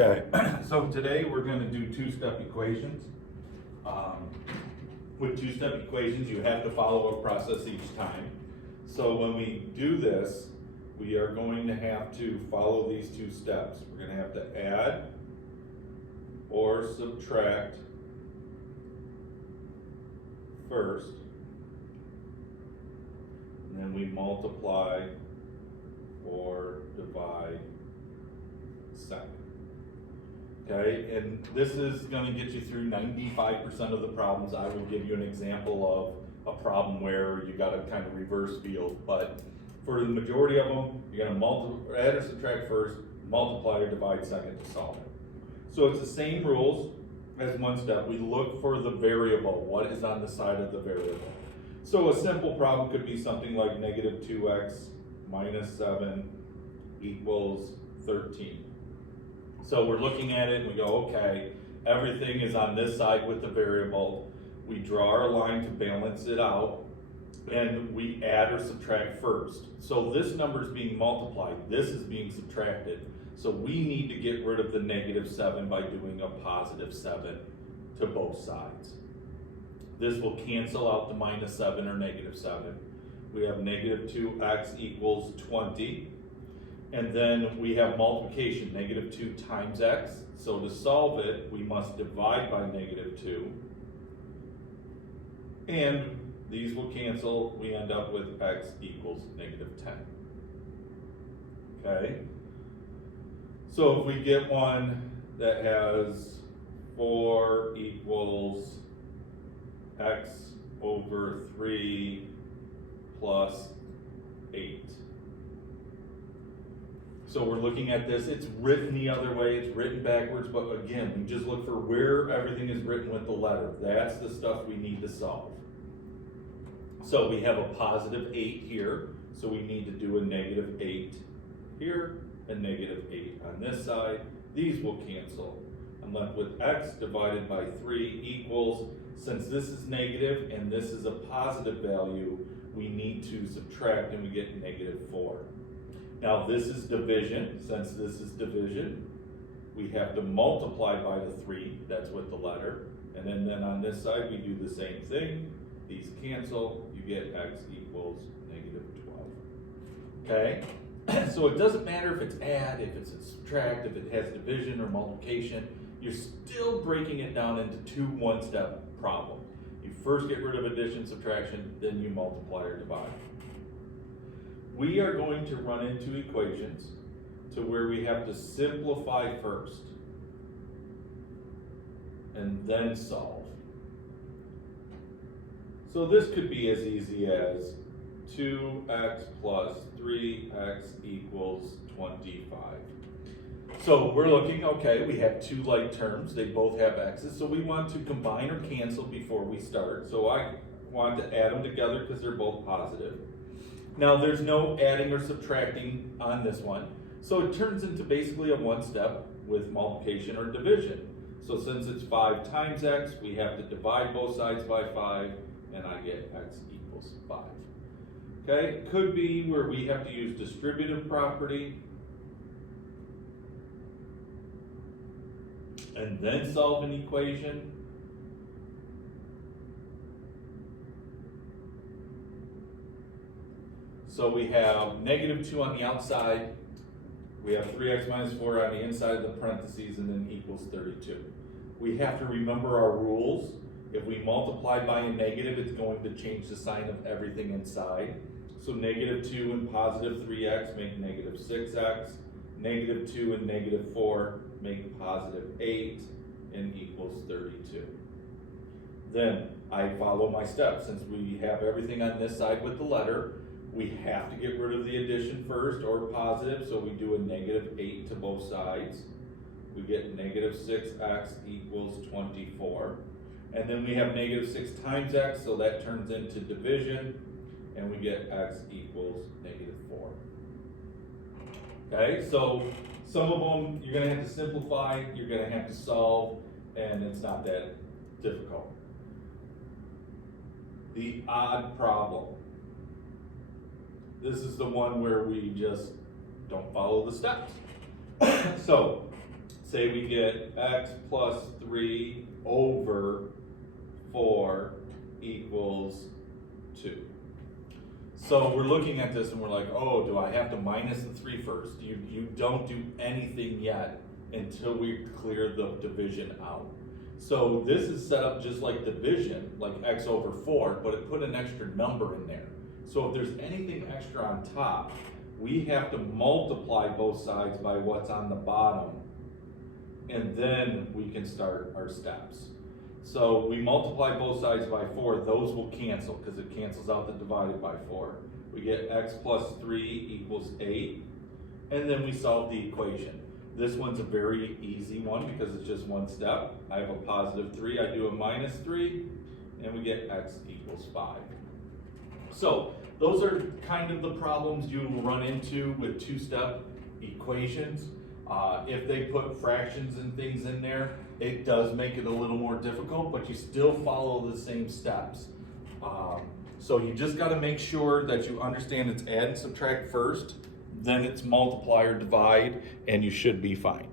Okay, so today we're going to do two-step equations. With two-step equations, you have to follow a process each time. So when we do this, we are going to have to follow these two steps. We're going to have to add or subtract first, and then we multiply or divide second. Okay, and this is going to get you through 95% of the problems. I will give you an example of a problem where you got to kind of reverse field, but for the majority of them, you're going to add or subtract first, multiply or divide second to solve it. So it's the same rules as one step. We look for the variable, what is on the side of the variable. So a simple problem could be something like negative 2x minus 7 equals 13. So we're looking at it and we go, okay, everything is on this side with the variable. We draw our line to balance it out and we add or subtract first. So this number is being multiplied, this is being subtracted. So we need to get rid of the negative 7 by doing a positive 7 to both sides. This will cancel out the minus 7 or negative 7. We have negative 2x equals 20. And then we have multiplication, negative 2 times x. So to solve it, we must divide by negative 2. And these will cancel. We end up with x equals negative 10. Okay? So if we get one that has 4 equals x over 3 plus 8. So we're looking at this, it's written the other way, it's written backwards, but again, we just look for where everything is written with the letter. That's the stuff we need to solve. So we have a positive 8 here, so we need to do a negative 8 here, a negative 8 on this side. These will cancel. I'm left with x divided by 3 equals, since this is negative and this is a positive value, we need to subtract and we get negative 4. Now this is division. Since this is division, we have to multiply by the 3, that's with the letter. And then on this side, we do the same thing. These cancel, you get x equals negative 12. Okay? So it doesn't matter if it's add, if it's a subtract, if it has division or multiplication, you're still breaking it down into two one-step problems. You first get rid of addition, subtraction, then you multiply or divide. We are going to run into equations to where we have to simplify first and then solve. So this could be as easy as 2x plus 3x equals 25. So we're looking, okay, we have two like terms, they both have x's, so we want to combine or cancel before we start. So I want to add them together because they're both positive. Now there's no adding or subtracting on this one, so it turns into basically a one step with multiplication or division. So since it's 5 times x, we have to divide both sides by 5, and I get x equals 5. Okay, could be where we have to use distributive property and then solve an equation. So we have negative 2 on the outside, we have 3x minus 4 on the inside of the parentheses, and then equals 32. We have to remember our rules. If we multiply by a negative, it's going to change the sign of everything inside. So negative 2 and positive 3x make negative 6x. Negative 2 and negative 4 make positive 8 and equals 32. Then I follow my steps. Since we have everything on this side with the letter, we have to get rid of the addition first or positive, so we do a negative 8 to both sides. We get negative 6x equals 24. And then we have negative 6 times x, so that turns into division, and we get x equals negative 4. Okay, so some of them you're going to have to simplify, you're going to have to solve, and it's not that difficult. The odd problem. This is the one where we just don't follow the steps. So say we get x plus 3 over 4 equals 2. So we're looking at this and we're like, oh, do I have to minus the 3 first? You don't do anything yet until we clear the division out. So this is set up just like division, like x over 4, but it put an extra number in there. So if there's anything extra on top, we have to multiply both sides by what's on the bottom, and then we can start our steps. So we multiply both sides by 4, those will cancel because it cancels out the divided by 4. We get x plus 3 equals 8, and then we solve the equation. This one's a very easy one because it's just one step. I have a positive 3, I do a minus 3, and we get x equals 5. So those are kind of the problems you will run into with two-step equations. If they put fractions and things in there, it does make it a little more difficult, but you still follow the same steps. So you just got to make sure that you understand it's add and subtract first, then it's multiply or divide, and you should be fine.